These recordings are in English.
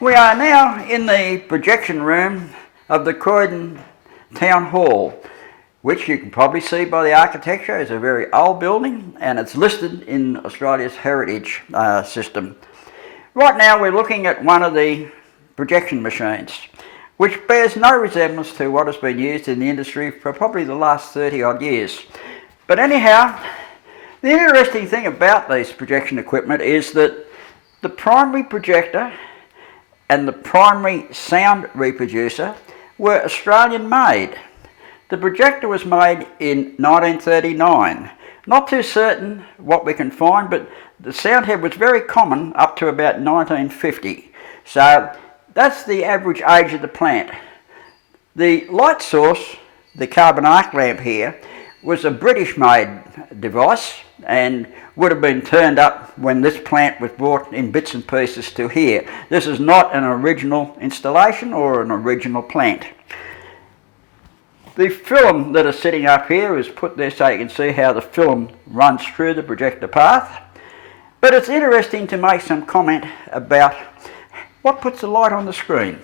We are now in the projection room of the Croydon Town Hall, which you can probably see by the architecture is a very old building, and it's listed in Australia's heritage system. Right now we're looking at one of the projection machines, which bears no resemblance to what has been used in the industry for probably the last 30 odd years. But anyhow, the interesting thing about this projection equipment is that the primary projector and the primary sound reproducer were Australian made. The projector was made in 1939. Not too certain what we can find, but the sound head was very common up to about 1950. So that's the average age of the plant. The light source, the carbon arc lamp here, was a British made device and would have been turned up when this plant was brought in bits and pieces to here. This is not an original installation or an original plant. The film that is sitting up here is put there so you can see how the film runs through the projector path. But it's interesting to make some comment about what puts the light on the screen.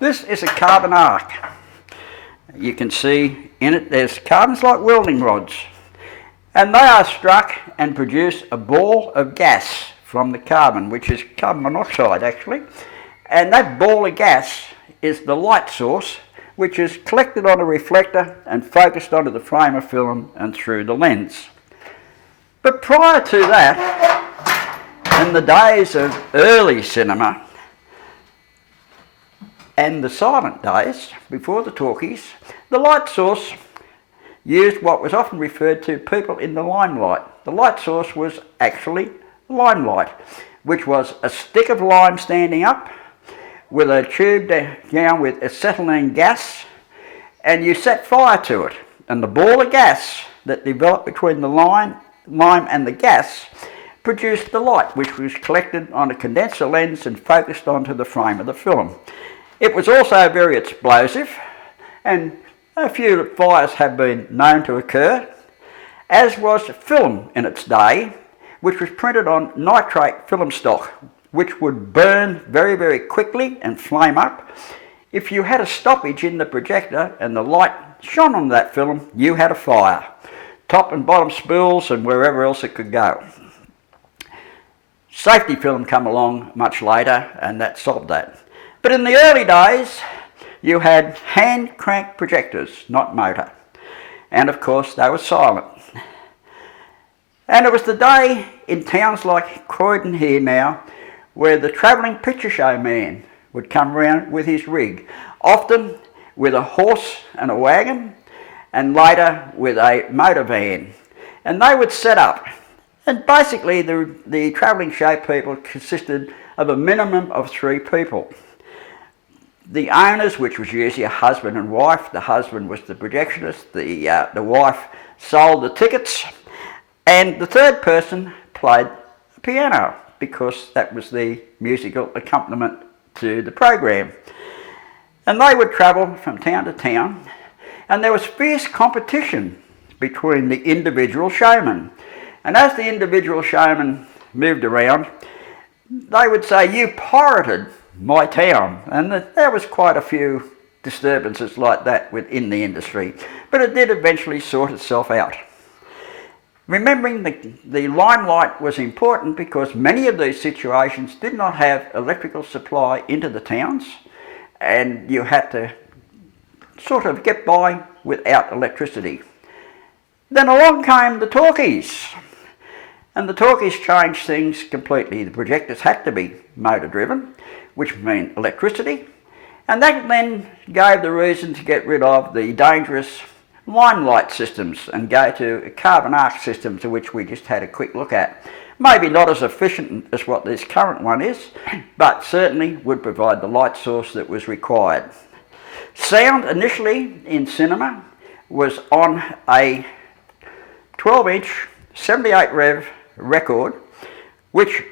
This is a carbon arc. You can see in it there's carbons like welding rods, and they are struck and produce a ball of gas from the carbon, which is carbon monoxide actually, and that ball of gas is the light source, which is collected on a reflector and focused onto the frame of film and through the lens. But prior to that, in the days of early cinema and the silent days, before the talkies, the light source used what was often referred to people in the limelight. The light source was actually limelight, which was a stick of lime standing up with a tube down with acetylene gas, and you set fire to it, and the ball of gas that developed between the lime and the gas produced the light, which was collected on a condenser lens and focused onto the frame of the film. It was also very explosive, and a few fires have been known to occur, as was film in its day, which was printed on nitrate film stock, which would burn very, very quickly and flame up. If you had a stoppage in the projector and the light shone on that film, you had a fire. Top and bottom spools and wherever else it could go. Safety film come along much later and that solved that. But in the early days, you had hand crank projectors, not motor. And of course, they were silent. And it was the day in towns like Croydon here now, where the travelling picture show man would come around with his rig, often with a horse and a wagon, and later with a motor van. And they would set up. And basically the travelling show people consisted of a minimum of 3 people. The owners, which was usually a husband and wife, the husband was the projectionist, the wife sold the tickets, and the third person played the piano, because that was the musical accompaniment to the program. And they would travel from town to town, and there was fierce competition between the individual showmen. And as the individual showmen moved around, they would say, "You pirated my town," and there was quite a few disturbances like that within the industry, but it did eventually sort itself out. Remembering the limelight was important because many of these situations did not have electrical supply into the towns, and you had to sort of get by without electricity. Then along came the talkies, and the talkies changed things completely. The projectors had to be motor driven, which meant electricity, and that then gave the reason to get rid of the dangerous limelight systems and go to a carbon arc system, to which we just had a quick look at. Maybe not as efficient as what this current one is, but certainly would provide the light source that was required. Sound initially in cinema was on a 12-inch 78 rev record, which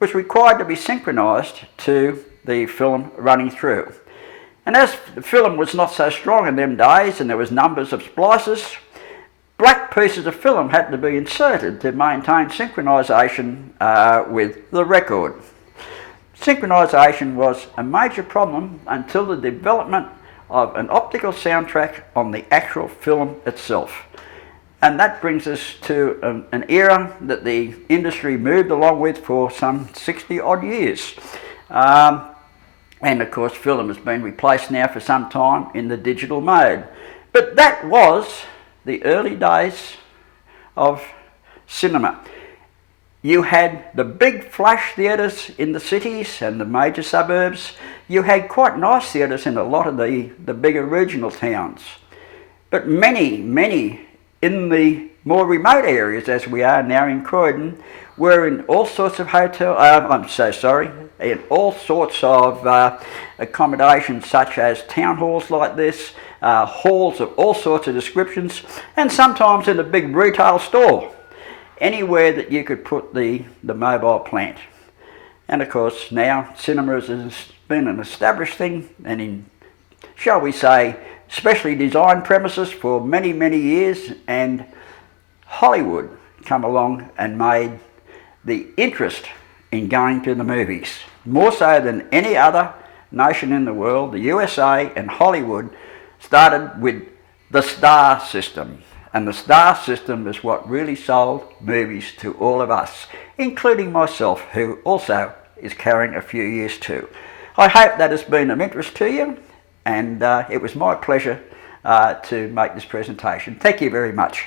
was required to be synchronised to the film running through. And as the film was not so strong in them days and there was numbers of splices, black pieces of film had to be inserted to maintain synchronisation with the record. Synchronisation was a major problem until the development of an optical soundtrack on the actual film itself. And that brings us to an era that the industry moved along with for some 60 odd years. And of course film has been replaced now for some time in the digital mode. But that was the early days of cinema. You had the big flash theatres in the cities and the major suburbs. You had quite nice theatres in a lot of the bigger regional towns. But many in the more remote areas, as we are now in Croydon, were in all sorts of in all sorts of accommodations, such as town halls like this, halls of all sorts of descriptions, and sometimes in a big retail store, anywhere that you could put the mobile plant. And of course now cinema has been an established thing, and in, shall we say, specially designed premises for many years, and Hollywood come along and made the interest in going to the movies. More so than any other nation in the world, the USA and Hollywood started with the star system. And the star system is what really sold movies to all of us, including myself, who also is carrying a few years too. I hope that has been of interest to you, and it was my pleasure to make this presentation. Thank you very much.